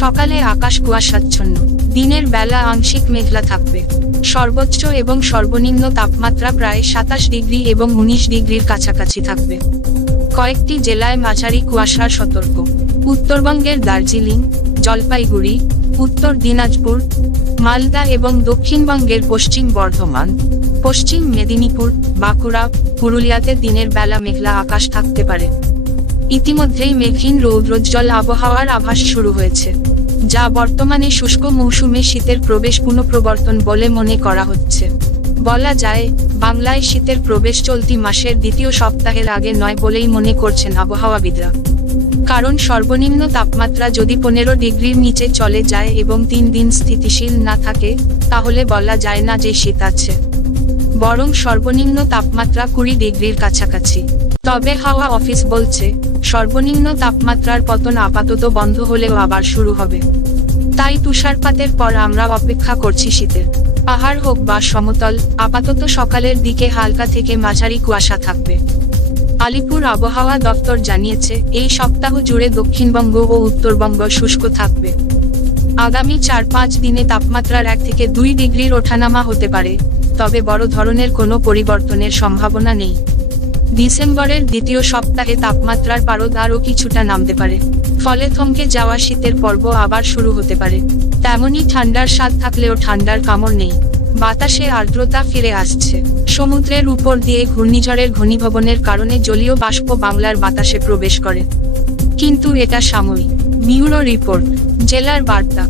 সকালে আকাশ কুয়াশাচ্ছন্ন, দিনের বেলা আংশিক মেঘলা থাকবে। সর্বোচ্চ এবং সর্বনিম্ন তাপমাত্রা প্রায় সাতাশ ডিগ্রি এবং উনিশ ডিগ্রির কাছাকাছি থাকবে। কয়েকটি জেলায় মাঝারি কুয়াশার সতর্ক। উত্তরবঙ্গের দার্জিলিং, জলপাইগুড়ি, উত্তর দিনাজপুর, মালদা এবং দক্ষিণবঙ্গের পশ্চিম বর্ধমান, পশ্চিম মেদিনীপুর, বাঁকুড়া, পুরুলিয়াতে দিনের বেলা মেঘলা আকাশ থাকতে পারে। ইতিমধ্যেই মেঘহীন রৌদ্রোজ্জ্বল আবহাওয়ার আভাস শুরু হয়েছে, যা বর্তমানে শুষ্ক মৌসুমে শীতের প্রবেশ পুনঃপ্রবর্তন বলে মনে করা হচ্ছে। বলা যায়, বাংলায় শীতের প্রবেশ চলতি মাসের দ্বিতীয় সপ্তাহের আগে নয় বলেই মনে করছেন আবহাওয়াবিদরা। কারণ সর্বনিম্ন তাপমাত্রা যদি পনেরো ডিগ্রির নিচে চলে যায় এবং তিন দিন স্থিতিশীল না থাকে, তাহলে বলা যায় না যে শীত আছে। বরং সর্বনিম্ন তাপমাত্রা কুড়ি ডিগ্রির কাছাকাছি। তবে হাওয়া অফিস বলছে, সর্বনিম্ন তাপমাত্রার পতন আপাতত বন্ধ হলেও আবার শুরু হবে। তাই তুষারপাতের পর আমরা অপেক্ষা করছি শীতের। পাহাড় হোক বা সমতল, আপাতত সকালের দিকে হালকা থেকে মাঝারি কুয়াশা থাকবে। আলিপুর আবহাওয়া দপ্তর জানিয়েছে, এই সপ্তাহ জুড়ে দক্ষিণবঙ্গ ও উত্তরবঙ্গ শুষ্ক থাকবে। আগামী চার পাঁচ দিনে তাপমাত্রার এক থেকে দুই ডিগ্রির ওঠানামা হতে পারে, তবে বড় ধরনের কোনো পরিবর্তনের সম্ভাবনা নেই। ডিসেম্বরের দ্বিতীয় সপ্তাহে তাপমাত্রার পারদ আরও কিছুটা নামতে পারে। ফলে থমকে যাওয়া শীতের পর্ব আবার শুরু হতে পারে। তেমনই ঠান্ডার স্বাদ থাকলেও ঠান্ডার কামড় নেই। বাতাসে আর্দ্রতা ফিরে আসছে। সমুদ্রের উপর দিয়ে ঘূর্ণিঝড়ের ঘনীভবনের কারণে জলীয় বাষ্প বাংলার বাতাসে প্রবেশ করে। কিন্তু এটা সাময়িক। ব্যুরো রিপোর্ট, জেলার বার্তা।